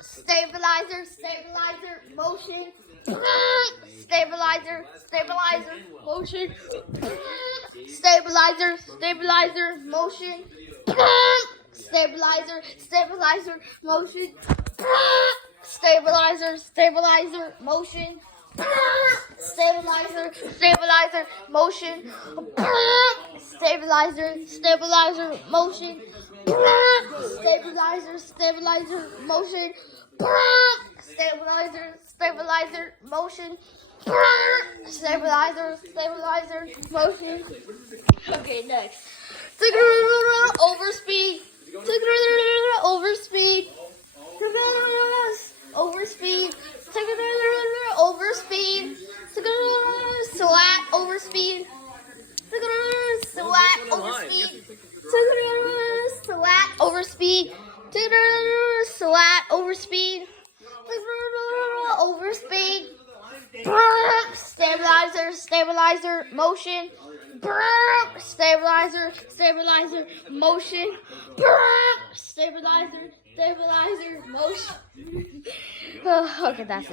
Stabilizer, stabilizer, motion. Stabilizer, stabilizer, motion. Stabilizer, stabilizer, motion. Stabilizer, stabilizer, motion. Stabilizer, stabilizer, motion. Stabilizer, stabilizer, motion. Stabilizer, stabilizer, motion. Stabilizer, stabilizer, motion. Stabilizer, stabilizer, motion. Stabilizer, stabilizer, motion. Okay, next. Overspeed. Overspeed. Overspeed. Overspeed. Slap. Overspeed. Slap. Overspeed. Slap. Overspeed. Slap. Overspeed. Overspeed. Stabilizer, stabilizer, motion. Stabilizer, stabilizer, motion. Stabilizer, stabilizer, motion. Okay, that's it.